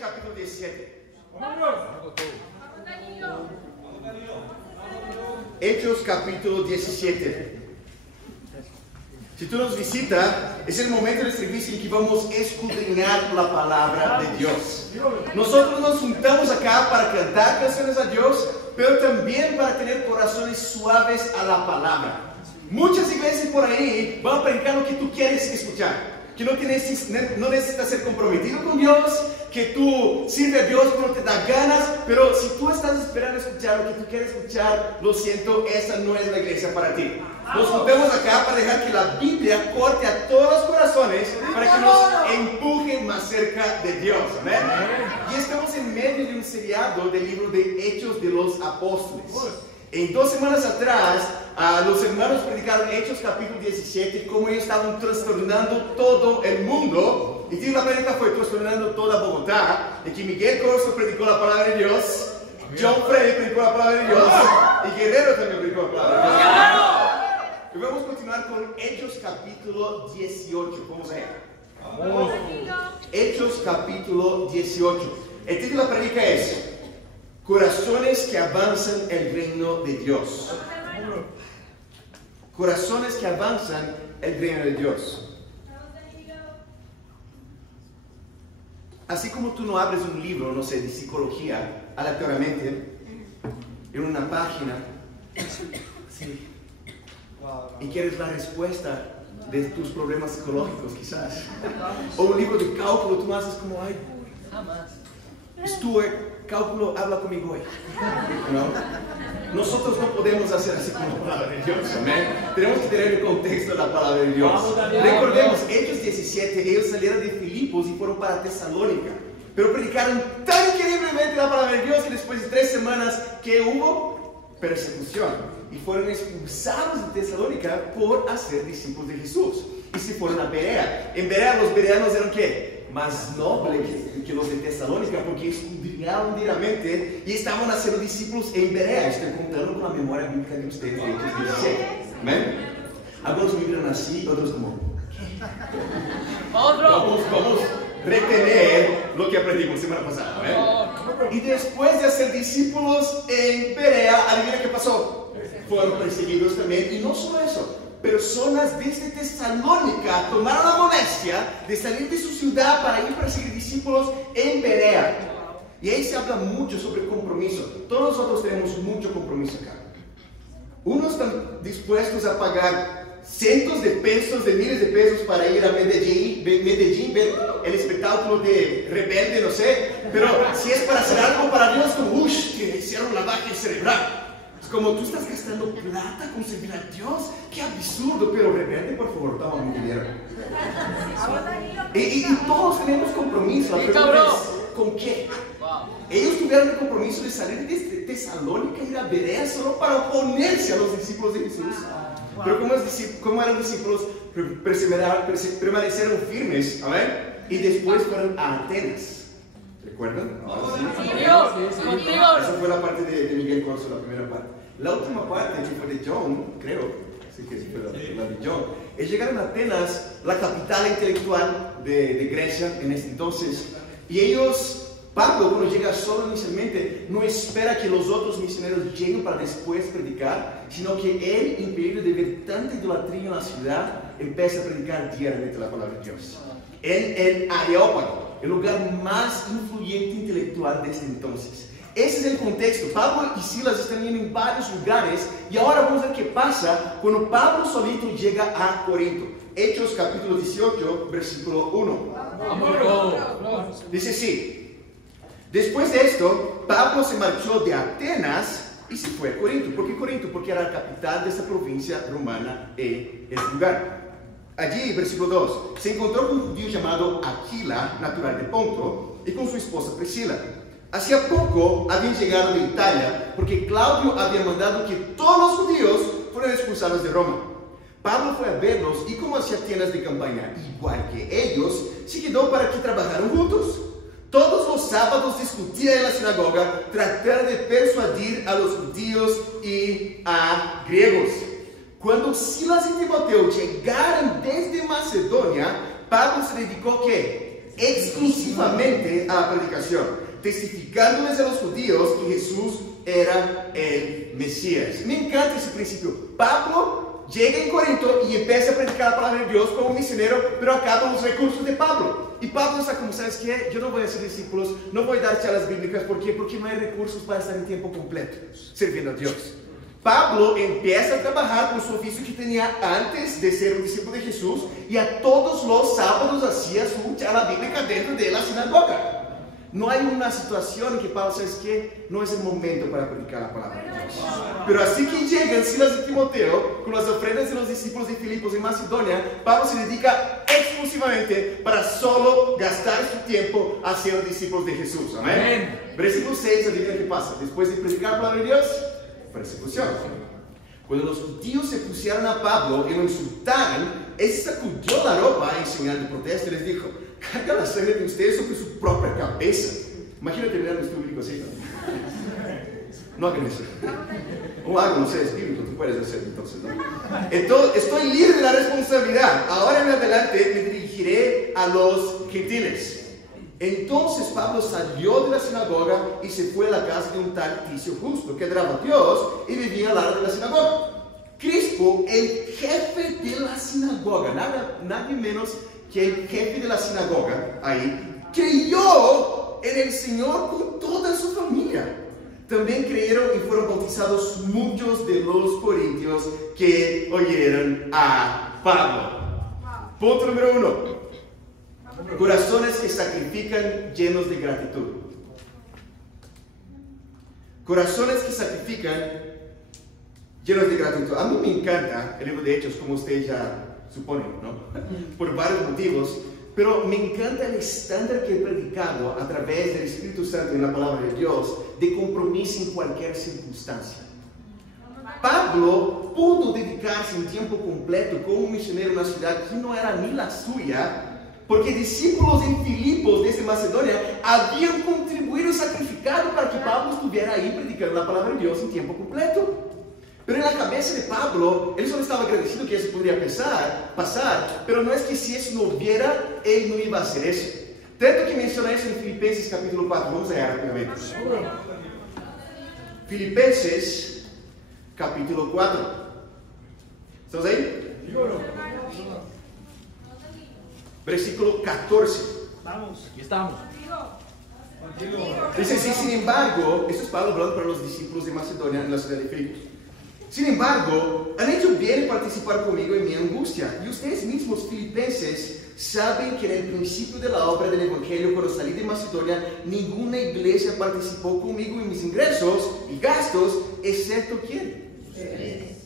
capítulo 17. Hechos capítulo 17. Si tú nos visitas, es el momento del servicio en que vamos a escudriñar la palabra de Dios. Nosotros nos juntamos acá para cantar canciones a Dios, pero también para tener corazones suaves a la palabra. Muchas iglesias por ahí van a predicar lo que tú quieres escuchar. Que no necesitas ser comprometido con Dios, que tú sirves a Dios cuando te da ganas, pero si tú estás esperando escuchar lo que tú quieres escuchar, lo siento, esa no es la iglesia para ti. Nos juntamos acá para dejar que la Biblia corte a todos los corazones para que nos empuje más cerca de Dios. ¿Amén? Y estamos en medio de un seriado del libro de Hechos de los Apóstoles. En 2 semanas atrás, los hermanos predicaron Hechos capítulo 17, cómo ellos estaban trastornando todo el mundo. Y la prédica fue trastornando toda Bogotá, en que Miguel Corso predicó la palabra de Dios, John Frey predicó la palabra de Dios, y Guerrero también predicó la palabra de Dios. Y vamos a continuar con Hechos capítulo 18. Vamos a ver. Hechos capítulo 18. El título de la prédica es Corazones que avanzan el reino de Dios. Corazones que avanzan el reino de Dios. Así como tú no abres un libro, no sé, de psicología aleatoriamente en una página sí, y quieres la respuesta de tus problemas psicológicos quizás, o un libro de cálculo, tú haces como, ay, Stuart, cálculo, habla conmigo hoy. ¿No? Nosotros no podemos hacer así con la palabra de Dios, amén. Tenemos que tener el contexto de la palabra de Dios. Recordemos, Hechos 17, ellos salieron de Filipos y fueron para Tesalónica, pero predicaron tan increíblemente la palabra de Dios que después de 3 semanas, ¿qué hubo? Persecución. Y fueron expulsados de Tesalónica por hacer discípulos de Jesús. Y se fueron a Berea. En Berea los bereanos eran ¿qué? Más nobles que los de Tesalónica, porque escudriñaban diariamente y estaban haciendo discípulos en Berea. Estoy contando con la memoria bíblica de ustedes de Hechos 17. ¿Amén? Algunos me miran así, otros como vamos a retener lo que aprendimos semana pasada. ¿Amén? Y después de hacer discípulos en Berea, adivina qué pasó. Fueron perseguidos también, y no solo eso, personas desde Tesalónica tomaron la molestia de salir de su ciudad para ir para seguir discípulos en Berea. Y ahí se habla mucho sobre compromiso. Todos nosotros tenemos mucho compromiso acá. Unos están dispuestos a pagar cientos de pesos, de miles de pesos para ir a Medellín, ver el espectáculo de Rebelde, no sé. Pero si es para hacer algo para Dios, como, que hicieron lavaje cerebral. Como tú estás gastando plata con servir a Dios, qué absurdo, pero Rebelde, por favor, toma mi dinero. Y todos tenemos compromiso. La pregunta es, ¿con qué? Ellos tuvieron el compromiso de salir de Tesalónica y ir a Berea solo para oponerse a los discípulos de Jesús. Pero como eran discípulos, permanecieron firmes, ¿amén? Y después fueron a Atenas. ¿Recuerdan? Esa fue la parte de Miguel Corso, la primera parte. La última parte, que fue de John, creo, sí que fue la de John, es llegar a Atenas, la capital intelectual de Grecia en este entonces. Y Pablo, cuando llega solo inicialmente, no espera que los otros misioneros lleguen para después predicar, sino que él, impedido de ver tanta idolatría en la ciudad, empieza a predicar diariamente la palabra de Dios. En el Areópago, el lugar más influyente intelectual de ese entonces. Ese es el contexto. Pablo y Silas están yendo en varios lugares y ahora vamos a ver qué pasa cuando Pablo solito llega a Corinto. Hechos capítulo 18, versículo 1. Dice así: después de esto, Pablo se marchó de Atenas y se fue a Corinto. ¿Por qué Corinto? Porque era la capital de esta provincia romana en el lugar. Allí, versículo 2, se encontró con un judío llamado Aquila, natural de Ponto, y con su esposa Priscila. Hacía poco habían llegado de Italia, porque Claudio había mandado que todos los judíos fueran expulsados de Roma. Pablo fue a verlos y, como hacía tiendas de campaña igual que ellos, se quedó para que trabajaran juntos. Todos los sábados discutían en la sinagoga, tratando de persuadir a los judíos y a griegos. Cuando Silas y Timoteo llegaron desde Macedonia, Pablo se dedicó ¿qué? exclusivamente a la predicación, testificándoles a los judíos que Jesús era el Mesías. Me encanta ese principio. Pablo llega en Corinto y empieza a predicar la palabra de Dios como misionero, pero acaba los recursos de Pablo. Y Pablo está como, ¿sabes qué? Yo no voy a hacer discípulos, no voy a dar charlas bíblicas. ¿Por qué? Porque no hay recursos para estar en tiempo completo sirviendo a Dios. Pablo empieza a trabajar con su oficio que tenía antes de ser un discípulo de Jesús, y a todos los sábados hacía su charla bíblica dentro de la sinagoga. No hay una situación en que Pablo, ¿sabes qué? No es el momento para predicar la palabra de Dios. Pero así que llegan Silas y Timoteo con las ofrendas de los discípulos de Filipos en Macedonia, Pablo se dedica exclusivamente para solo gastar su tiempo haciendo discípulos de Jesús. Amén. Versículo 6, adivina qué pasa. Después de predicar la palabra de Dios, persecución. Cuando los judíos se pusieron a Pablo y lo insultaron, él sacudió la ropa en señal de protesta y les dijo: carga la sangre de ustedes sobre su propia cabeza. Imagínate mirar un estudio bíblico así. No hagan eso. O algo, no sé, es bíblico, tú puedes hacer entonces, ¿no? Entonces, estoy libre de la responsabilidad. Ahora en adelante me dirigiré a los gentiles. Entonces Pablo salió de la sinagoga y se fue a la casa de un tal Ticio Justo, que adoraba a Dios y vivía al lado de la sinagoga. Crispo, el jefe de la sinagoga, nadie menos que el jefe de la sinagoga ahí, creyó en el Señor con toda su familia. También creyeron y fueron bautizados muchos de los corintios que oyeron a Pablo. Punto número 1. Corazones que sacrifican llenos de gratitud. Corazones que sacrifican llenos de gratitud. A mí me encanta el libro de Hechos, como ustedes ya suponen, ¿no? Por varios motivos. Pero me encanta el estándar que he predicado a través del Espíritu Santo en la palabra de Dios, de compromiso en cualquier circunstancia. Pablo pudo dedicarse en tiempo completo como misionero en una ciudad que no era ni la suya, porque discípulos en Filipos desde Macedonia habían contribuido y sacrificado para que Pablo estuviera ahí predicando la palabra de Dios en tiempo completo. Pero en la cabeza de Pablo, él solo estaba agradecido que eso podría pasar, pero no es que si eso no hubiera, él no iba a hacer eso. Tanto que menciona eso en Filipenses capítulo 4, vamos a leer rápidamente. Filipenses capítulo 4. ¿Estamos ahí? Versículo 14. Vamos, aquí estamos. Dice, sí, sin embargo, eso es Pablo hablando para los discípulos de Macedonia en la ciudad de Filipos. Sin embargo, han hecho bien en participar conmigo en mi angustia. Y ustedes mismos, filipenses, saben que en el principio de la obra del Evangelio, cuando salí de Macedonia, ninguna iglesia participó conmigo en mis ingresos y gastos, excepto ¿quién?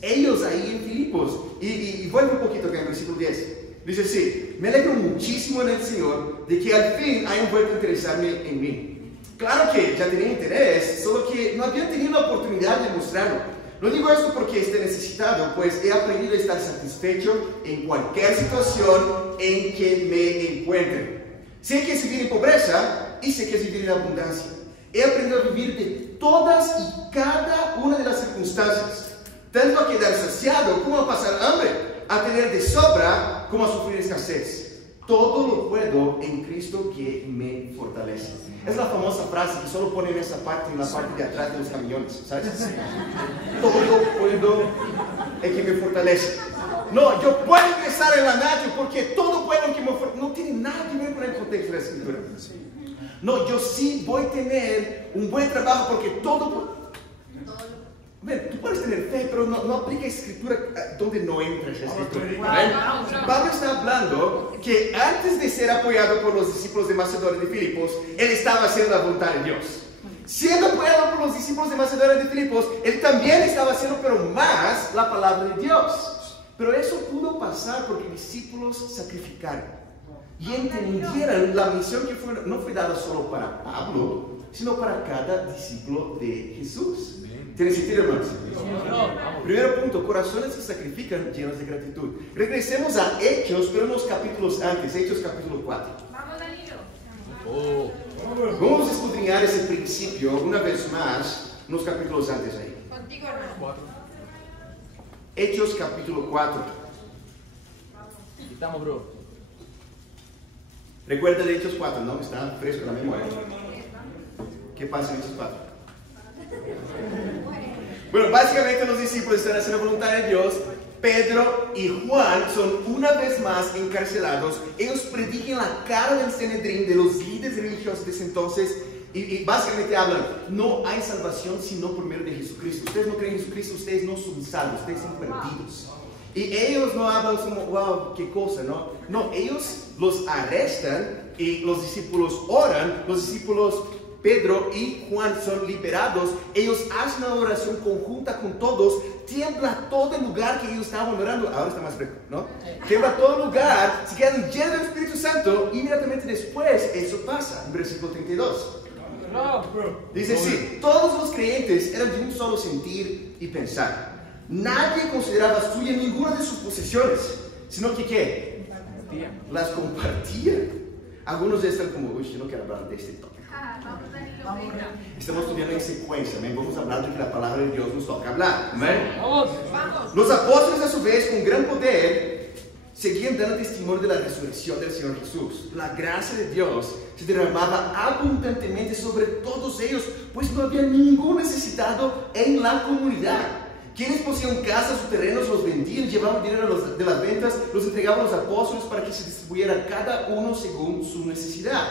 Ellos ahí en Filipos. Y vuelvo un poquito acá en el versículo 10. Dice así: me alegro muchísimo en el Señor de que al fin hayan vuelto a interesarme en mí. Claro que ya tenían interés, solo que no habían tenido la oportunidad de mostrarlo. No digo esto porque esté necesitado, pues he aprendido a estar satisfecho en cualquier situación en que me encuentre. Sé que es vivir en pobreza y sé que es vivir en abundancia. He aprendido a vivir de todas y cada una de las circunstancias, tanto a quedar saciado como a pasar hambre, a tener de sobra como a sufrir escasez. Todo lo puedo en Cristo que me fortalece. Es la famosa frase que solo ponen esa parte en la parte de atrás de los camiones, ¿sabes? Todo puedo en que me fortalece. No, yo puedo ingresar en la Nacho porque todo puedo en que me fortalece. No tiene nada que ver con el contexto de la Escritura. No, yo sí voy a tener un buen trabajo porque todo. Tú puedes tener fe, pero no aplica escritura donde no entra esa escritura. Pablo está hablando que antes de ser apoyado por los discípulos de Macedonia y de Filipos, él estaba haciendo la voluntad de Dios. Siendo apoyado por los discípulos de Macedonia y de Filipos, él también estaba haciendo, pero más, la palabra de Dios. Pero eso pudo pasar porque discípulos sacrificaron y entendieron la misión que no fue dada solo para Pablo, sino para cada discípulo de Jesús. ¿Tiene sentido, hermanos? Primero punto, corazones que sacrifican llenos de gratitud. Regresemos a Hechos, pero unos capítulos antes, Hechos capítulo 4. Vamos, Danilo. Vamos a escudriñar ese principio una vez más, unos capítulos antes ahí. Contigo, hermano. Hechos capítulo 4. Aquí estamos, bro. Recuerda de Hechos 4, ¿no? Está fresco en la memoria. ¿Qué pasa en Hechos 4? Bueno, básicamente los discípulos están haciendo voluntad de Dios. Pedro y Juan son una vez más encarcelados. Ellos predican la cara del Sanedrín, de los líderes religiosos de ese entonces, y básicamente hablan: no hay salvación sino por medio de Jesucristo. Ustedes no creen en Jesucristo, ustedes no son salvos, ustedes son perdidos. Y ellos no hablan como, wow, qué cosa, ¿no? No, ellos los arrestan y los discípulos oran. Los discípulos Pedro y Juan son liberados. Ellos hacen una oración conjunta con todos. Tiembla todo el lugar que ellos estaban orando. Ahora está más fresco, ¿no? Tiembla todo el lugar. Se quedan llenos del Espíritu Santo. Inmediatamente después, eso pasa. En versículo 32. Dice, sí, todos los creyentes eran de un solo sentir y pensar. Nadie consideraba suya ninguna de sus posesiones, sino que ¿qué? Las compartía. Algunos están como, uy, yo no quiero hablar de este tópico. Estamos estudiando en secuencia, ¿me? Vamos a hablar de que la palabra de Dios nos toca hablar, ¿me? Los apóstoles, a su vez, con gran poder, seguían dando testimonio de la resurrección del Señor Jesús. La gracia de Dios se derramaba abundantemente sobre todos ellos, pues no había ningún necesitado en la comunidad. Quienes poseían casas o terrenos los vendían, llevaban dinero de las ventas, los entregaban a los apóstoles para que se distribuyera cada uno según su necesidad.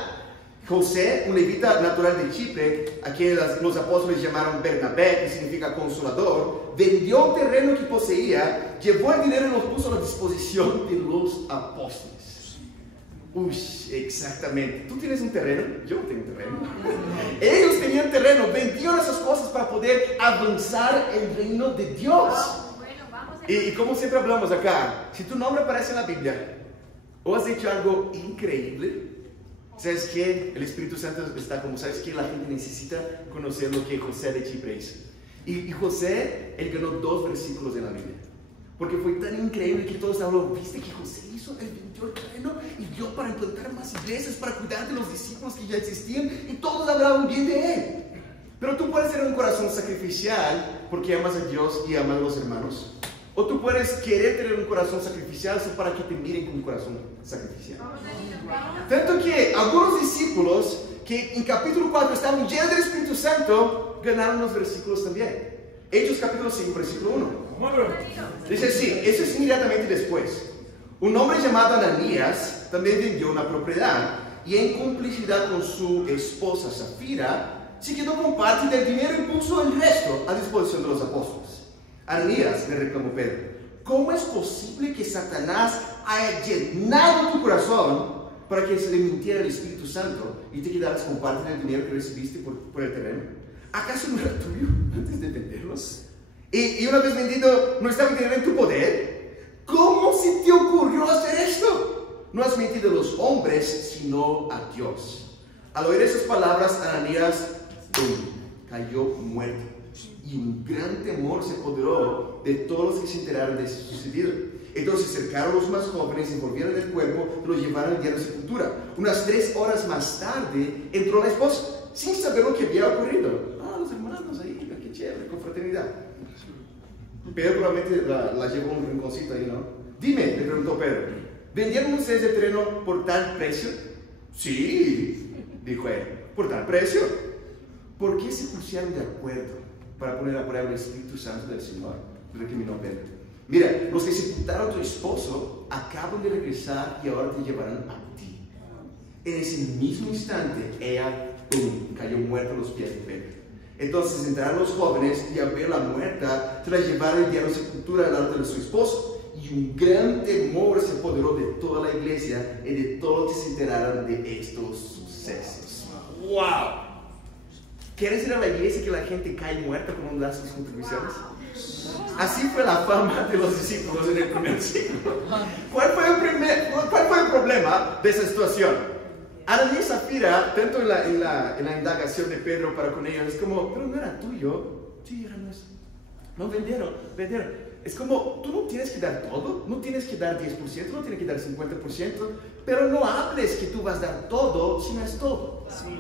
José, un levita natural de Chipre, a quien los apóstoles llamaron Bernabé, que significa consolador, vendió un terreno que poseía, llevó el dinero y lo puso a la disposición de los apóstoles. Uy, exactamente. ¿Tú tienes un terreno? Yo tengo un terreno. Ellos tenían terreno, vendieron esas cosas para poder avanzar el reino de Dios. Y como siempre hablamos acá, si tu nombre aparece en la Biblia o has hecho algo increíble, ¿sabes qué? El Espíritu Santo está como, ¿sabes qué? La gente necesita conocer lo que José de Chipre hizo. Y José, él ganó 2 versículos en la Biblia. Porque fue tan increíble que todos hablaron, ¿viste que José hizo? Él vendió el terreno y dio para implantar más iglesias, para cuidar de los discípulos que ya existían, y todos hablaban bien de él. Pero tú puedes tener un corazón sacrificial porque amas a Dios y amas a los hermanos. O tú puedes querer tener un corazón sacrificial solo para que te miren con un corazón sacrificial. Tanto que algunos discípulos que en capítulo 4 estaban llenos del Espíritu Santo, ganaron los versículos también. Hechos capítulo 5, versículo 1. Dice así, eso es inmediatamente después. Un hombre llamado Ananías también vendió una propiedad y en complicidad con su esposa Safira, se quedó con parte del dinero y puso el resto a disposición de los apóstoles. Ananías, le reclamó Pedro, ¿cómo es posible que Satanás haya llenado tu corazón para que se le mintiera el Espíritu Santo y te quedaras con parte del dinero que recibiste por el terreno? ¿Acaso no era tuyo antes de venderlos? Y una vez vendido, ¿no estaba el dinero en tu poder? ¿Cómo se te ocurrió hacer esto? No has mentido a los hombres, sino a Dios. Al oír esas palabras, Ananías cayó muerto. Y un gran temor se apoderó de todos los que se enteraron de eso sucedido. Entonces cercaron los más jóvenes, envolvieron el cuerpo y lo llevaron al día de sepultura. Unas 3 horas más tarde entró la esposa, sin saber lo que había ocurrido. Los hermanos ahí, qué chévere, con fraternidad. Pedro probablemente la llevó a un rinconcito ahí, ¿no? Dime, le preguntó Pedro, ¿vendieron ustedes el terreno por tal precio? Sí, dijo él, por tal precio. ¿Por qué se pusieron de acuerdo para poner a prueba el Espíritu Santo del Señor? Recriminó Pedro. Mira, los que sepultaron a tu esposo acaban de regresar y ahora te llevarán a ti. En ese mismo instante, ella, cayó muerta a los pies de Pedro. Entonces entraron los jóvenes y al verla muerta, se la llevaron y a la sepultura al lado de su esposo. Y un gran temor se apoderó de toda la iglesia y de todos los que se enteraron de estos sucesos. ¡Wow! ¿Quieres ir a la iglesia que la gente cae muerta cuando da sus contribuciones? Así fue la fama de los discípulos en el primer siglo. ¿Cuál fue el problema de esa situación? Ananías y Safira, tanto en la indagación de Pedro para con ellos, es como, pero no era tuyo. Sí, era nuestro. No, vendieron. Es como, tú no tienes que dar todo, no tienes que dar 10%, no tienes que dar 50%, pero no hables que tú vas a dar todo si no es todo. Sí.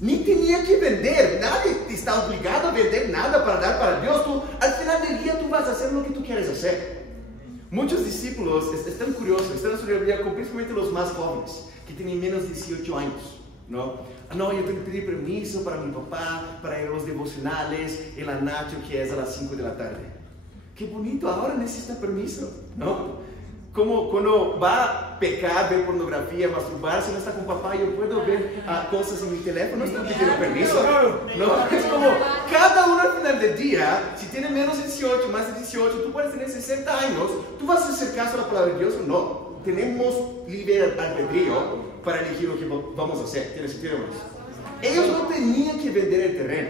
Ni tenía que vender, nadie te está obligado a vender nada para dar para Dios. Tú, al final del día tú vas a hacer lo que tú quieres hacer. Muchos discípulos están curiosos, están en su realidad, principalmente los más jóvenes. que tienen menos de 18 años, ¿no? No, yo tengo que pedir permiso para mi papá, para ir a los devocionales, en la Nacho, que es a las 5 de la tarde. Qué bonito, ahora necesita permiso, ¿no? Como cuando va a pecar, ver pornografía, masturbarse, no está con papá, yo puedo ver cosas en mi teléfono, no está pidiendo permiso, ¿no? Es como, cada uno al final del día, si tiene menos de 18, más de 18, tú puedes tener 60 años, ¿tú vas a hacer caso a la palabra de Dios o no? Tenemos libre albedrío para elegir lo que vamos a hacer. ¿Tiene sentido, hermanos? Ellos no tenían que vender el terreno.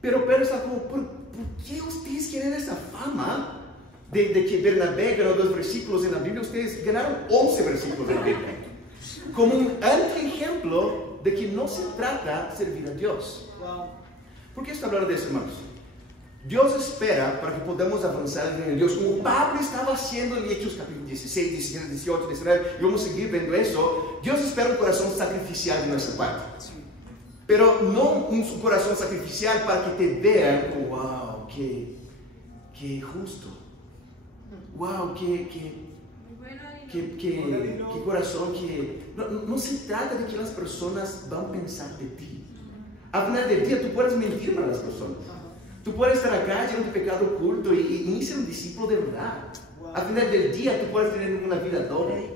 Pero Pedro está como, ¿por qué ustedes quieren esa fama de que Bernabé ganó 2 versículos en la Biblia? Ustedes ganaron 11 versículos en la Biblia. Como un ejemplo de que no se trata de servir a Dios. ¿Por qué está hablando de eso, hermanos? Dios espera para que podamos avanzar en Dios, como Pablo estaba haciendo en Hechos capítulo 16, 17, 18, 19, y vamos a seguir viendo eso. Dios espera un corazón sacrificial de nuestra parte, pero no un corazón sacrificial para que te vean como, wow, qué justo, wow, qué corazón, no se trata de que las personas van a pensar de ti. Al final del día tú puedes mentir a las personas. Tú puedes estar acá lleno de pecado oculto y ni ser un discípulo de verdad. Al final del día tú puedes tener una vida doble.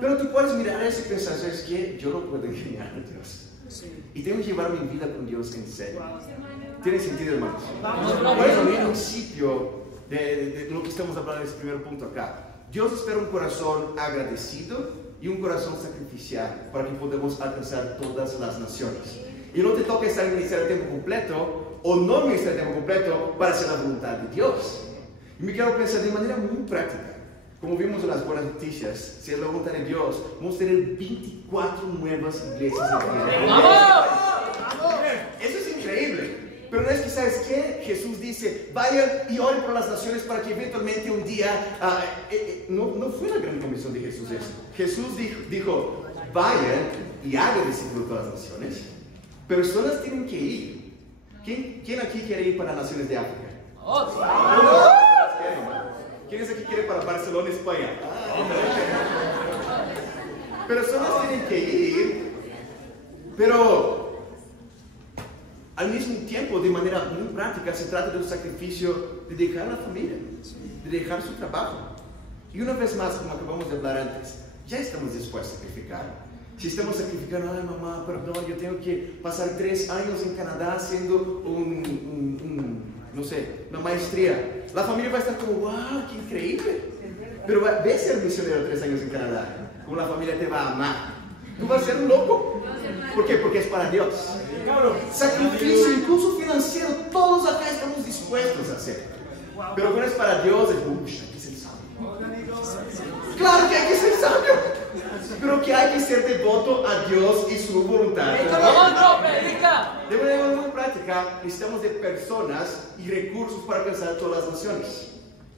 Pero tú puedes mirar eso y pensar, ¿sabes qué? Yo no puedo engañar a Dios. Y tengo que llevar mi vida con Dios en serio. ¿Tiene sentido, hermanos? ¿Cuál es el principio de lo que estamos hablando en este primer punto acá? Dios espera un corazón agradecido y un corazón sacrificial para que podamos alcanzar todas las naciones. Y no te toca estar en el ministerio de tiempo completo o no en el ministerio de tiempo completo para hacer la voluntad de Dios. Y me quiero pensar de manera muy práctica. Como vimos en las buenas noticias, si es la voluntad de Dios, vamos a tener 24 nuevas iglesias en la vida. Eso es increíble. Pero no es que, ¿sabes qué? Jesús dice, vayan y oren por las naciones para que eventualmente un día... no fue la gran comisión de Jesús eso. Jesús dijo, vayan y hagan discípulos de todas las naciones. Personas tienen que ir. ¿Quién aquí quiere ir para las naciones de África? ¿Quién es aquí quiere para Barcelona, España? Personas tienen que ir, pero al mismo tiempo, de manera muy práctica, se trata de un sacrificio de dejar la familia, de dejar su trabajo. Y una vez más, como acabamos de hablar antes, ya estamos dispuestos a sacrificar. Si estamos sacrificando, ay mamá, perdón, yo tengo que pasar 3 años en Canadá haciendo no sé, una maestría. La familia va a estar como, wow, qué increíble. Pero ve a ser misionero 3 años en Canadá, como la familia te va a amar. Tú vas a ser un loco. ¿Por qué? Porque es para Dios. Sacrificio, incluso financiero, todos acá estamos dispuestos a hacer. Pero cuando es para Dios, es, hay que ser sabio. Claro que hay que ser sabio. Pero que hay que ser devoto a Dios y su voluntad. De manera muy práctica, necesitamos de personas y recursos para alcanzar a todas las naciones.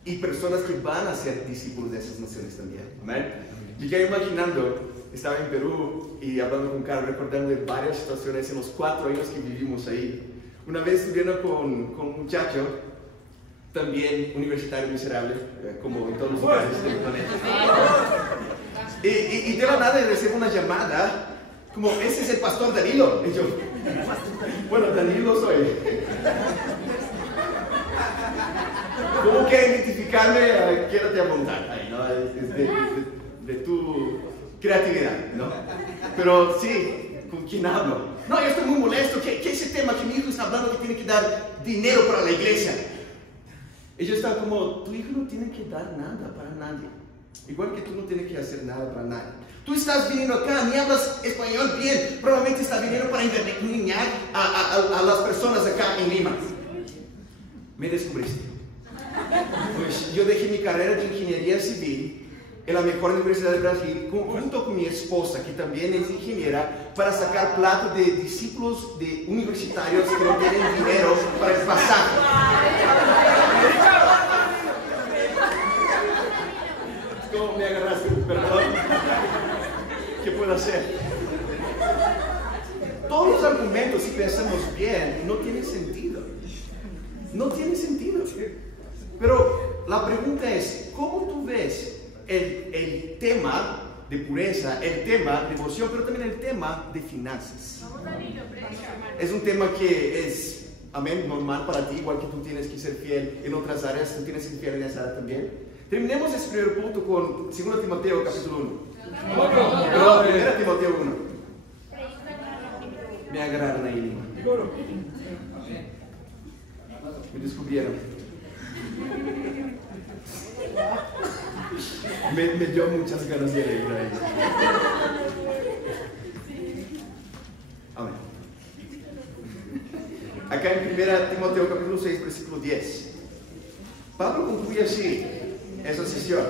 Y personas que van a ser discípulos de esas naciones también. ¿Amén? Yo quedé imaginando, estaba en Perú y hablando con Carlos, recordando de varias situaciones en los 4 años que vivimos ahí. Una vez estudiando con un muchacho, también universitario miserable, como en todos los lugares del planeta. Y de la nada recibo una llamada, como, ese es el pastor Danilo. Y yo, bueno, Danilo soy. ¿Cómo que identificarme? Quédate a montar ahí, ¿no? Es de tu creatividad, ¿no? Pero sí, ¿con quién hablo? No, yo estoy muy molesto, que ese tema que mi hijo está hablando que tiene que dar dinero para la iglesia. Y yo estaba como, tu hijo no tiene que dar nada para nadie. Igual que tú no tienes que hacer nada para nadie. Tú estás viniendo acá, ni hablas español bien, probablemente estás viniendo para engañar a las personas acá en Lima. Me descubriste. Pues yo dejé mi carrera de ingeniería civil en la mejor universidad de Brasil, junto con mi esposa, que también es ingeniera, para sacar plata de discípulos de universitarios que no tienen dinero para el pasaje. ¿Cómo me agarraste? Perdón. ¿Qué puedo hacer? Todos los argumentos, si pensamos bien, no tienen sentido. No tiene sentido. Pero la pregunta es, ¿cómo tú ves el tema de pureza, el tema de devoción, pero también el tema de finanzas. Es un tema que es, amén, normal para ti, igual que tú tienes que ser fiel en otras áreas, tú tienes que ser fiel en esa área también. Terminemos este primer punto con 2 Timoteo capítulo 1. Perdón, 1 Timoteo 1. Me agarraron ahí. Me descubrieron. Me dio muchas ganas de leer ahí. Amén. Acá en 1 Timoteo capítulo 6, versículo 10. Pablo concluye así esa sesión.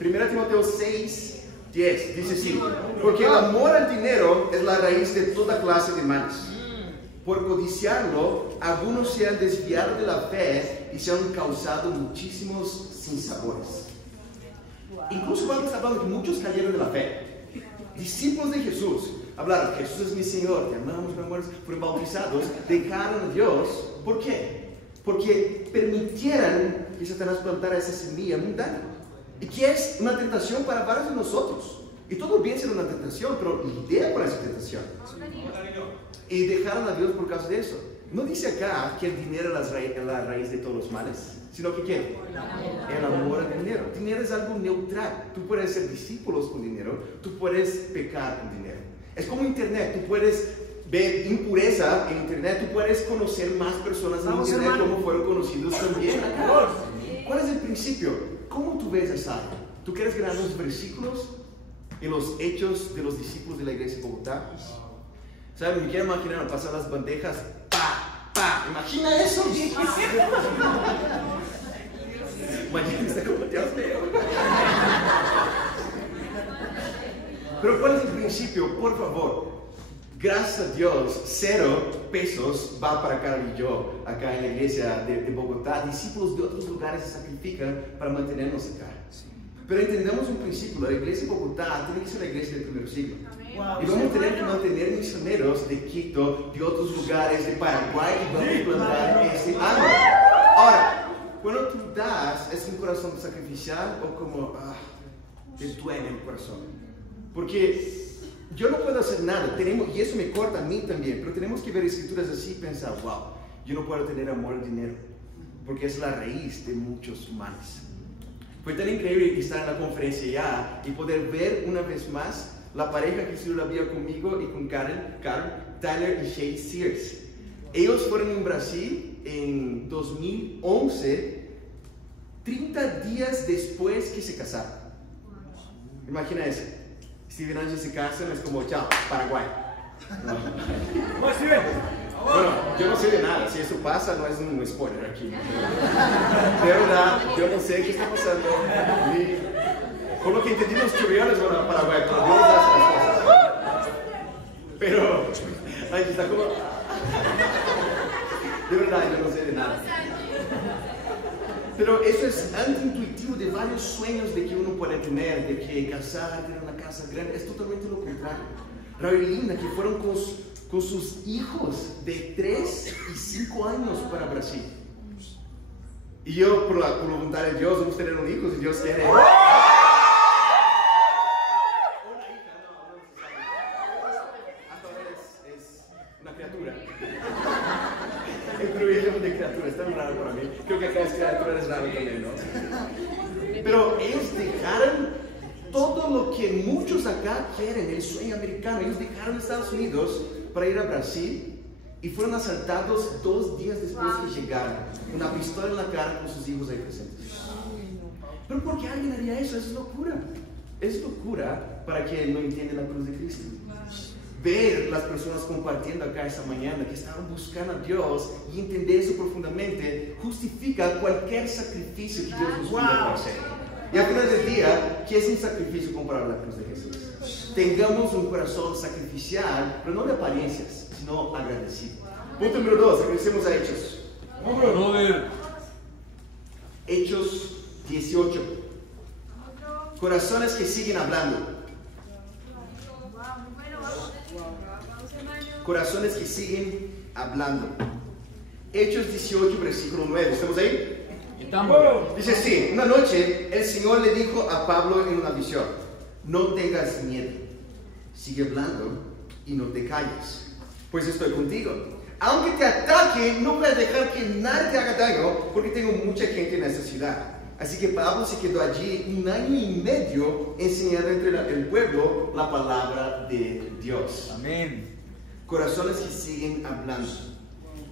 1 Timoteo 6, 10. Dice así: porque el amor al dinero es la raíz de toda clase de males. Por codiciarlo, algunos se han desviado de la fe y se han causado muchísimos sinsabores. Incluso Pablo está hablando que muchos cayeron de la fe. Discípulos de Jesús hablaron: Jesús es mi Señor, te amamos, mi amor, fueron bautizados, dejaron a Dios. ¿Por qué? Porque permitieran que Satanás plantara esa semilla mundana. Y que es una tentación para varios de nosotros. Y todo bien ser una tentación, pero lidia con esa tentación. Y dejaron a Dios por causa de eso. No dice acá que el dinero es la raíz de todos los males, sino que ¿qué? El amor al dinero. Dinero es algo neutral. Tú puedes ser discípulos con dinero, tú puedes pecar con dinero. Es como internet, tú puedes ver impureza en internet, tú puedes conocer más personas en internet como fueron conocidos también acá. ¿Cuál es el principio? ¿Cómo tú ves esa área? ¿Tú quieres ganar los versículos en los hechos de los discípulos de la iglesia de Bogotá? ¿Saben? Me quiero imaginar pasar las bandejas, ¡pa! ¡pa! ¿Imagina eso? Imagínate cómo te has veo. Pero ¿cuál es el principio? Por favor, gracias a Dios, 0 pesos va para Carol y yo, acá en la iglesia de Bogotá. Discípulos de otros lugares se sacrifican para mantenernos acá. Pero entendamos un principio: la iglesia de Bogotá tiene que ser la iglesia del primer siglo. Y vamos a tener que mantener misioneros de Quito, de otros lugares, de Paraguay, y vamos a plantar este año. Ahora, cuando tú das, ¿es un corazón sacrificial o como te duele el corazón? Porque yo no puedo hacer nada, y eso me corta a mí también, pero tenemos que ver escrituras así y pensar: wow, yo no puedo tener amor al dinero, porque es la raíz de muchos males. Fue tan increíble estar en la conferencia ya y poder ver una vez más la pareja que estuvo la vida conmigo y con Carl, Tyler y Shay Sears. Ellos fueron en Brasil en 2011, 30 días después que se casaron. Imagina eso. Steven Ángel se casan, es como, chao, Paraguay. No. Bueno, yo no sé de nada, si eso pasa no es un spoiler aquí. De verdad, yo no sé qué está pasando. Por lo que entendí, los churriones van a Paraguay, pero Dios hace las cosas. Pero, ahí está como... De verdad, yo no sé de nada. Pero eso es antiintuitivo de varios sueños de que uno puede tener, de que casar, tener una casa grande. Es totalmente lo contrario. Raúl y Linda, que fueron con sus hijos de 3 y 5 años para Brasil. Y yo, por la voluntad de Dios, vamos a tener un hijo si Dios quiere. De criatura, es tan raro para mí. Creo que acá es criatura, es raro también, ¿no? Pero ellos dejaron todo lo que muchos acá quieren, el sueño americano. Ellos dejaron Estados Unidos para ir a Brasil y fueron asaltados 2 días después que llegaron, con una pistola en la cara con sus hijos ahí presentes. Pero ¿por qué alguien haría eso? Es locura. Es locura para quien no entiende la cruz de Cristo. Ver las personas compartiendo acá esta mañana que estaban buscando a Dios y entender eso profundamente justifica cualquier sacrificio que Dios nos pida para hacer. Y al final del día, ¿qué es un sacrificio comparado a la cruz de Jesús? Tengamos un corazón sacrificial, pero no de apariencias, sino agradecido. Punto número 2, regresemos a Hechos. Hechos 18. Corazones que siguen hablando. Corazones que siguen hablando. Hechos 18, versículo 9. ¿Estamos ahí? Dice así: una noche el Señor le dijo a Pablo en una visión: no tengas miedo, sigue hablando y no te calles, pues estoy contigo. Aunque te ataque, no voy a dejar que nadie te haga daño, porque tengo mucha gente en esta ciudad. Así que Pablo se quedó allí 1 año y medio enseñando entre el pueblo la palabra de Dios. Amén. Corazones que siguen hablando.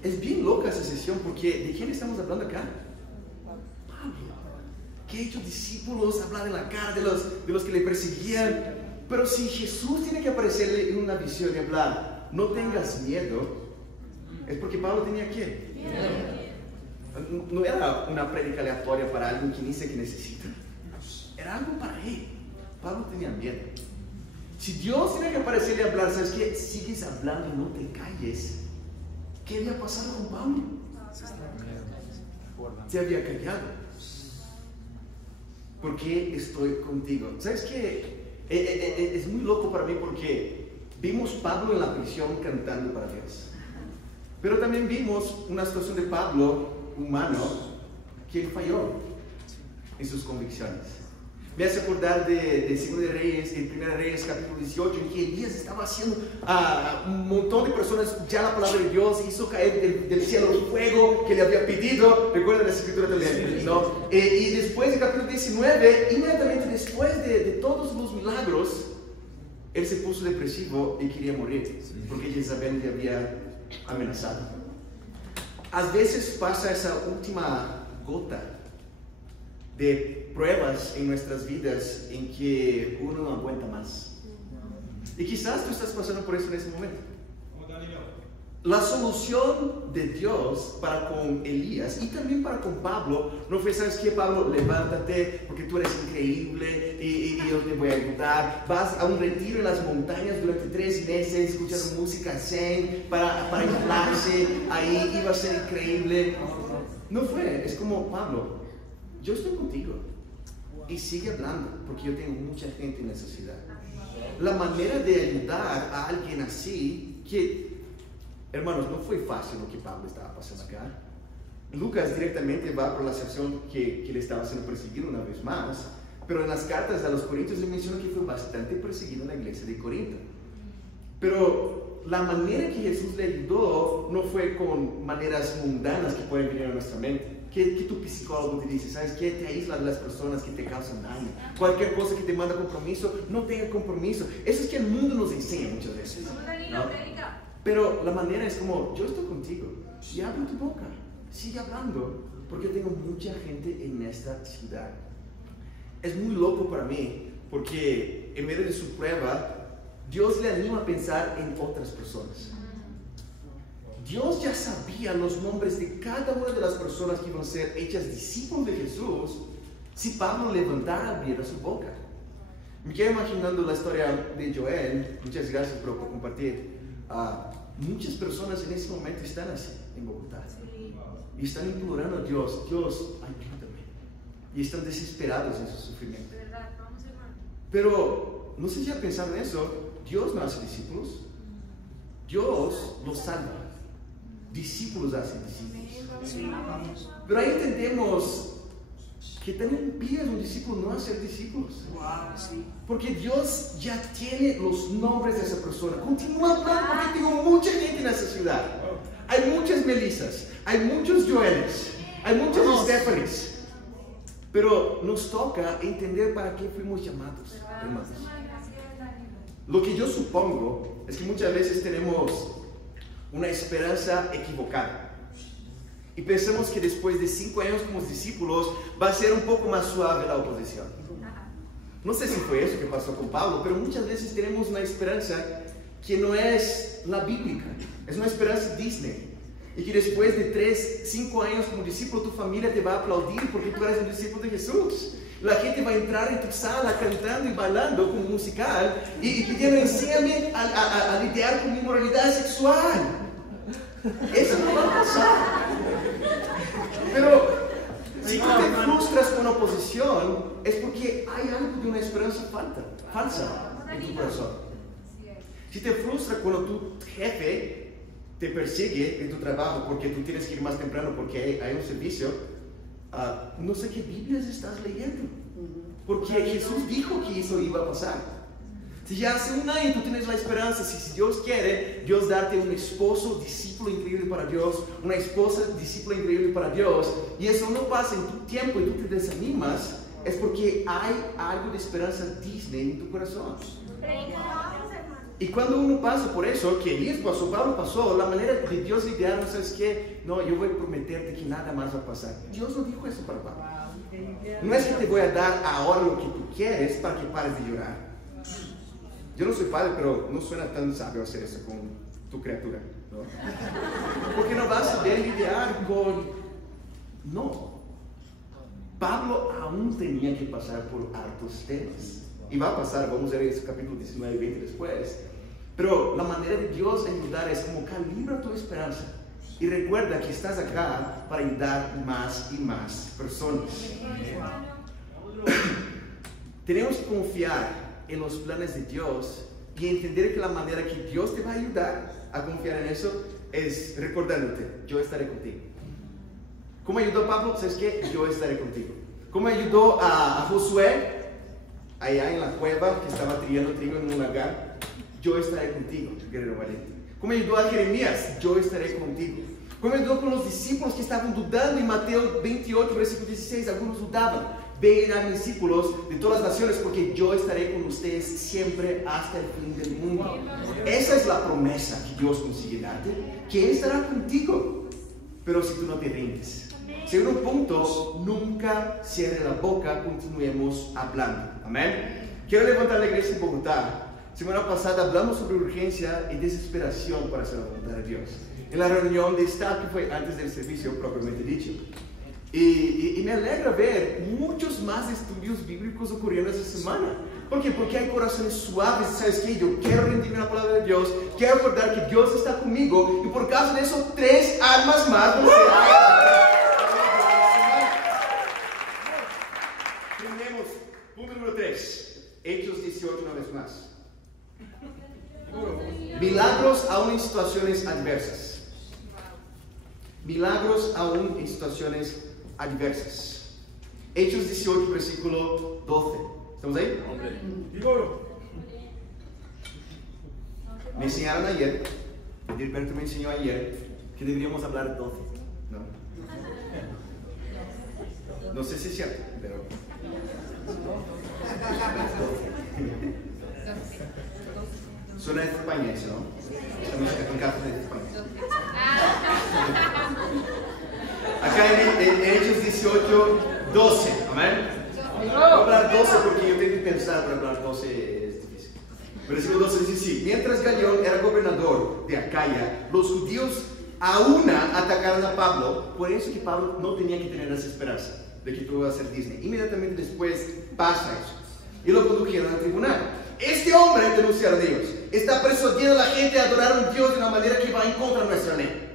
Es bien loca esa sesión porque ¿de quién estamos hablando acá? Pablo, que ha hecho discípulos hablar en la cara de los que le perseguían. Pero si Jesús tiene que aparecerle en una visión y hablar, no tengas miedo, es porque Pablo tenía ¿qué? No era una prédica aleatoria para alguien que dice que necesita. Era algo para él. Pablo tenía miedo. Si Dios tiene que aparecerle y hablar, ¿sabes qué? Sigues hablando y no te calles. ¿Qué había pasado con Pablo? Se había callado. ¿Por qué estoy contigo? ¿Sabes qué? Es muy loco para mí porque vimos Pablo en la prisión cantando para Dios. Pero también vimos una situación de Pablo humano que falló en sus convicciones. Me hace acordar de 2 de Reyes, en 1 Reyes capítulo 18, en que Elías estaba haciendo un montón de personas ya la palabra de Dios, hizo caer del cielo el fuego que le había pedido. Recuerden la escritura también, ¿no? Y después del capítulo 19, inmediatamente después de todos los milagros, él se puso depresivo y quería morir, porque Jezabel le había amenazado. A veces pasa esa última gota de pruebas en nuestras vidas en que uno no aguanta más. Y quizás tú estás pasando por eso en ese momento. La solución de Dios para con Elías y también para con Pablo no fue, ¿sabes qué, Pablo? Levántate porque tú eres increíble y yo te voy a ayudar. Vas a un retiro en las montañas durante 3 meses escuchando música zen para inflarse ahí y va a ser increíble. No fue, es como, Pablo, yo estoy contigo y sigue hablando porque yo tengo mucha gente en necesidad. La manera de ayudar a alguien así, que hermanos, no fue fácil lo que Pablo estaba pasando acá. Lucas directamente va por la sección que le estaba siendo perseguido una vez más, pero en las cartas a los Corintios le menciona que fue bastante perseguido en la iglesia de Corinto. Pero la manera que Jesús le ayudó no fue con maneras mundanas que pueden venir a nuestra mente. Que tu psicólogo te dice, ¿sabes qué? Te aísla de las personas que te causan daño. Cualquier cosa que te manda compromiso, no tenga compromiso. Eso es que el mundo nos enseña muchas veces, ¿no? Pero la manera es como, yo estoy contigo y abre tu boca, sigue hablando, porque yo tengo mucha gente en esta ciudad. Es muy loco para mí, porque en medio de su prueba, Dios le anima a pensar en otras personas. Dios ya sabía los nombres de cada una de las personas que iban a ser hechas discípulos de Jesús si Pablo levantara, abriera su boca. Me quedo imaginando la historia de Joel. Muchas gracias por compartir. Muchas personas en ese momento están así en Bogotá y están implorando a Dios, Dios, ayúdame, y están desesperados en su sufrimiento. Pero no sé si ya pensaron en eso. Dios no hace discípulos, Dios los salva. Discípulos hacen discípulos. Pero ahí entendemos que también pide a un discípulo no hacer discípulos. Porque Dios ya tiene los nombres de esa persona. Continúa hablando porque tengo mucha gente en esa ciudad. Hay muchas Melisas, hay muchos Joeles, hay muchos Stephanes. Pero nos toca entender para qué fuimos llamados, hermanos. Lo que yo supongo es que muchas veces tenemos una esperanza equivocada y pensamos que después de 5 años como discípulos va a ser un poco más suave la oposición. No sé si fue eso que pasó con Pablo, pero muchas veces tenemos una esperanza que no es la bíblica, es una esperanza Disney, y que después de 5 años como discípulo tu familia te va a aplaudir porque tú eres un discípulo de Jesús. La gente va a entrar en tu sala cantando y bailando como un musical y pidiendo, enséñame a lidiar con mi moralidad sexual. Eso no va a pasar. Pero si tú te frustras con oposición, es porque hay algo de una esperanza falsa en tu corazón. Si te frustra cuando tu jefe te persigue en tu trabajo porque tú tienes que ir más temprano porque hay un servicio, no sé qué Biblias estás leyendo. porque Jesús dijo que eso iba a pasar. Si ya hace un año tú tienes la esperanza, si Dios quiere, Dios darte un esposo, discípulo increíble para Dios, una esposa, discípulo increíble para Dios, y eso no pasa en tu tiempo y tú te desanimas, es porque hay algo de esperanza Disney en tu corazón. Y cuando uno pasa por eso, que Elías pasó, Pablo pasó, la manera de Dios lidiar, ¿sabes qué? No, yo voy a prometerte que nada más va a pasar. Dios no dijo eso para Pablo. No es que te voy a dar ahora lo que tú quieres para que pares de llorar. Yo no soy padre, pero no suena tan sabio hacer eso con tu criatura, ¿no? Porque no vas a saber lidiar con... No. Pablo aún tenía que pasar por hartos temas. Y va a pasar, vamos a ver ese capítulo 19 y 20 después. Pero la manera de Dios ayudar es como calibra tu esperanza. Y recuerda que estás acá para ayudar más y más personas. Tenemos que confiar en los planes de Dios y entender que la manera que Dios te va a ayudar a confiar en eso es recordándote, yo estaré contigo. ¿Cómo ayudó a Pablo? ¿Sabes qué? Yo estaré contigo. ¿Cómo ayudó a Josué? Allá en la cueva que estaba trillando trigo en un lagar, yo estaré contigo, guerrero valiente. ¿Cómo ayudó a Jeremías? Yo estaré contigo. ¿Cómo ayudó con los discípulos que estaban dudando en Mateo 28, versículo 16? Algunos dudaban. Ven a mis discípulos de todas las naciones, porque yo estaré con ustedes siempre hasta el fin del mundo. Esa es la promesa que Dios consigue darte, que estará contigo. Pero si tú no te rindes, segundo punto, nunca cierre la boca, continuemos hablando. Amén. Quiero levantar la iglesia en Bogotá. Semana pasada hablamos sobre urgencia y desesperación para hacer la voluntad de Dios. En la reunión de staff que fue antes del servicio propiamente dicho. Y me alegra ver muchos más estudios bíblicos ocurriendo esta semana. ¿Por qué? Porque hay corazones suaves. ¿Sabes qué? Yo quiero rendirme a la palabra de Dios. Quiero recordar que Dios está conmigo. Y por causa de eso, 3 almas más van a ser. Terminemos. Punto número 3. Hechos 18 una vez más. Milagros aún en situaciones adversas. Milagros aún en situaciones adversas. Hechos 18, versículo 12. ¿Estamos ahí? Me enseñaron ayer, el Gilberto me enseñó ayer, que deberíamos hablar 12. No sé si es cierto, pero... Suena español, ¿no? Estamos en casa de España. Acá en Hechos 18, 12. Amén. Voy a hablar 12 porque yo tengo que pensar para hablar 12 es difícil. Versículo 12 dice así: mientras Galión era gobernador de Acaya, los judíos aún atacaron a Pablo. Por eso que Pablo no tenía que tener esa esperanza de que todo iba a ser Disney. Inmediatamente después pasa eso. Y lo condujeron al tribunal. Este hombre, denunciaron ellos, está persuadiendo a la gente a adorar a un Dios de una manera que va en contra de nuestra ley.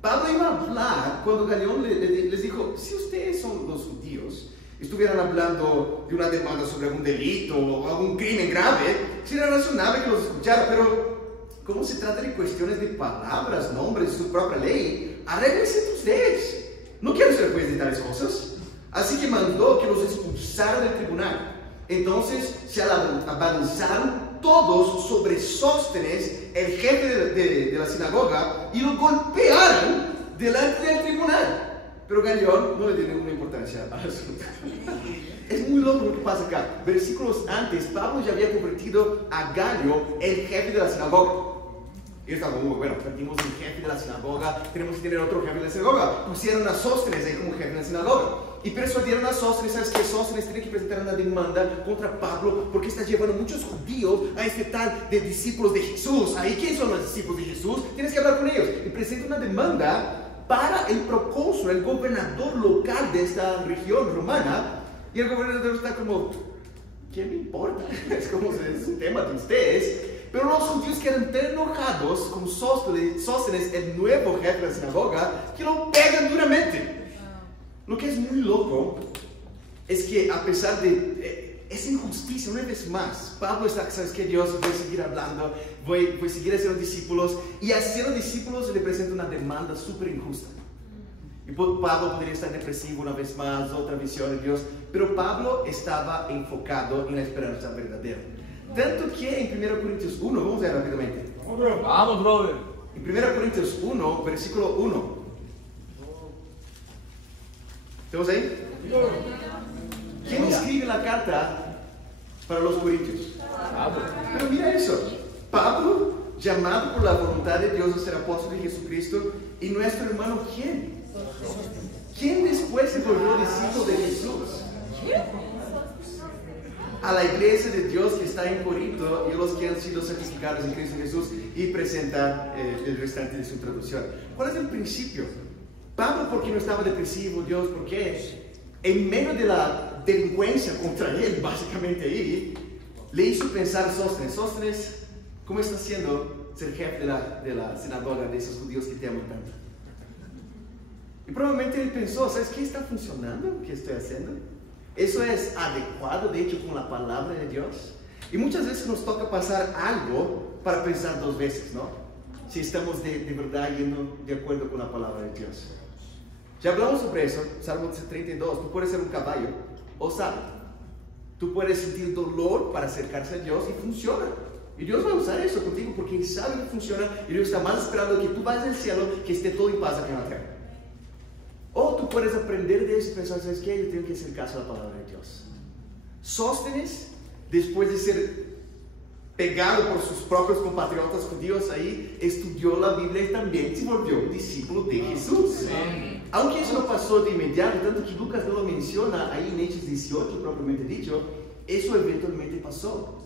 Pablo iba a hablar cuando Galión les dijo: si ustedes son los judíos, estuvieran hablando de una demanda sobre algún delito o algún crimen grave, sería razonable que los escucharan, pero como se trata de cuestiones de palabras, nombres, su propia ley, arréglense entre ustedes. No quiero ser juez de tales cosas. Así que mandó que los expulsaran del tribunal. Entonces se abalanzaron todos sobre Sóstenes, el jefe de la sinagoga, y lo golpearon delante del tribunal. Pero Galión no le dio ninguna importancia al asunto. Es muy loco lo que pasa acá. Versículos antes, Pablo ya había convertido a Galio el jefe de la sinagoga. Y estaba muy bueno, perdimos el jefe de la sinagoga, tenemos que tener otro jefe de la sinagoga. Pusieron a Sóstenes ahí como jefe de la sinagoga. Y persuadieron a Sóstenes, ¿sabes qué? Sóstenes tiene que presentar una demanda contra Pablo porque está llevando muchos judíos a este tal de discípulos de Jesús. Ahí, ¿quiénes son los discípulos de Jesús? Tienes que hablar con ellos. Y presenta una demanda para el procónsul, el gobernador local de esta región romana. Y el gobernador está como, ¿qué me importa? Es como, es un tema de ustedes. Pero los judíos quedan tan enojados con Sóstenes, el nuevo jefe de la sinagoga, que lo pegan duramente. Lo que es muy loco es que a pesar de esa injusticia, una vez más, Pablo está, ¿sabes qué? Dios, voy a seguir hablando, voy a seguir haciendo discípulos, y haciendo discípulos le presenta una demanda súper injusta. Y Pablo podría estar depresivo una vez más, otra visión de Dios, pero Pablo estaba enfocado en la esperanza verdadera. Tanto que en 1 Corintios 1, vamos a ver rápidamente. Vamos, brother. En 1 Corintios 1, versículo 1. ¿Estamos ahí? ¿Quién escribe la carta para los corintios? Pero mira eso. Pablo, llamado por la voluntad de Dios a ser apóstol de Jesucristo, y nuestro hermano, ¿quién? ¿Quién después se volvió discípulo de Jesús? A la iglesia de Dios que está en Corinto y a los que han sido santificados en Cristo Jesús, y presenta el restante de su introducción. ¿Cuál es el principio? Pablo, ¿por qué no estaba depresivo? Dios, ¿por qué? En medio de la delincuencia contra él, básicamente ahí, le hizo pensar a Sóstenes. Sóstenes, ¿cómo está haciendo ser jefe de la sinagoga de esos judíos que te aman tanto? Y probablemente él pensó, ¿sabes qué está funcionando? ¿Qué estoy haciendo? ¿Eso es adecuado, de hecho, con la palabra de Dios? Y muchas veces nos toca pasar algo para pensar dos veces, ¿no? Si estamos de verdad yendo de acuerdo con la palabra de Dios. Ya hablamos sobre eso, Salmo 32, tú puedes ser un caballo o sabio. Tú puedes sentir dolor para acercarse a Dios y funciona. Y Dios va a usar eso contigo porque Él sabe que funciona y Dios está más esperando que tú vayas al cielo, que esté todo en paz aquí en la tierra. O tú puedes aprender de eso y pensar, ¿sabes qué? Yo tengo que hacer caso a la palabra de Dios. Sóstenes, después de ser pegado por sus propios compatriotas judíos ahí, estudió la Biblia y también se volvió un discípulo de Jesús. Aunque eso no pasó de inmediato, tanto que Lucas no lo menciona ahí en Hechos 18 propiamente dicho, eso eventualmente pasó.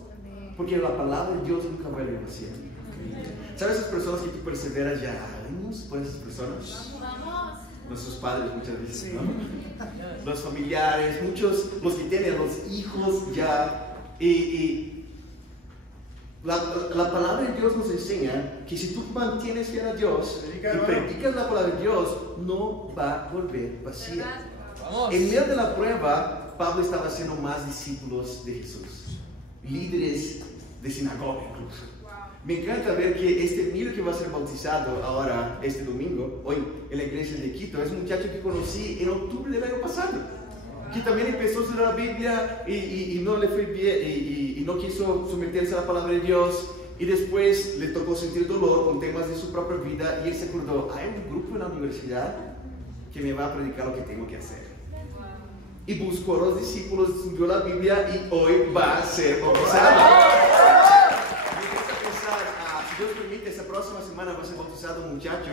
Porque la palabra de Dios nunca vuelve vacía. ¿Sabes esas personas que tú perseveras ya años por esas personas? Nuestros padres muchas veces, ¿no? Los familiares, muchos, los que tienen los hijos ya. La palabra de Dios nos enseña que si tú mantienes fiel a Dios y predicas la palabra de Dios, no va a volver vacía. En medio de la prueba, Pablo estaba haciendo más discípulos de Jesús, líderes de sinagoga incluso. Me encanta ver que este niño que va a ser bautizado ahora, este domingo, hoy en la iglesia de Quito, es un muchacho que conocí en octubre del año pasado, que también empezó a estudiar la Biblia y no le fue bien y no quiso someterse a la palabra de Dios, y después le tocó sentir dolor con temas de su propia vida y él se acordó, hay un grupo en la universidad que me va a predicar lo que tengo que hacer. Y buscó a los discípulos, estudió la Biblia y hoy va a ser bautizado. Si Dios permite, esta próxima semana va a ser bautizado un muchacho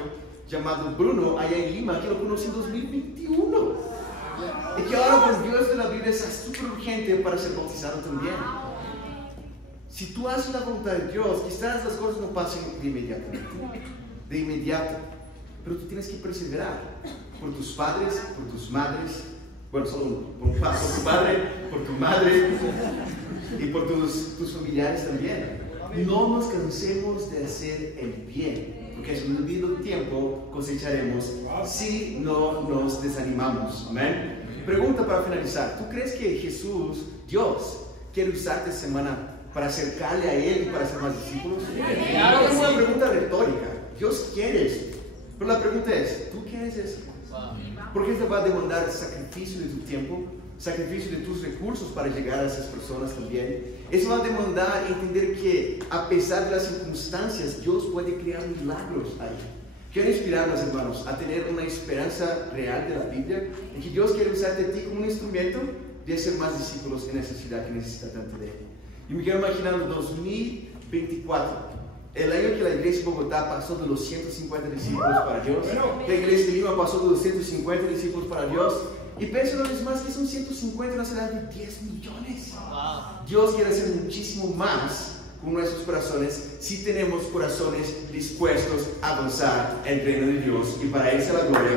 llamado Bruno, allá en Lima, que lo conocí en 2021. Y que ahora por Dios de la Biblia está súper urgente para ser bautizado también. Si tú haces la voluntad de Dios, quizás las cosas no pasen de inmediato, pero tú tienes que perseverar por tus padres, por tus madres, bueno, solo por tu padre, por tu madre y por tus familiares también. No nos cansemos de hacer el bien, porque en el debido tiempo cosecharemos si no nos desanimamos. Amén. Pregunta para finalizar: ¿tú crees que Jesús, Dios, quiere usarte esta semana para acercarle a Él y para ser más discípulos? Es una pregunta retórica. Dios quiere eso, pero la pregunta es: ¿tú quieres eso? Porque te va a demandar sacrificio de tu tiempo, sacrificio de tus recursos para llegar a esas personas también. Eso va a demandar entender que a pesar de las circunstancias, Dios puede crear milagros ahí. Quiero inspirarnos, hermanos, a tener una esperanza real de la Biblia y que Dios quiere usarte a ti como un instrumento de hacer más discípulos en esa ciudad que necesita tanto de Él. Yo me quiero imaginar 2024, el año que la iglesia de Bogotá pasó de los 150 discípulos para Dios, la iglesia de Lima pasó de los 150 discípulos para Dios, y pienso una vez más que son 150 en una ciudad de 10 millones. Dios quiere hacer muchísimo más con nuestros corazones si tenemos corazones dispuestos a avanzar el reino de Dios, y para eso la gloria.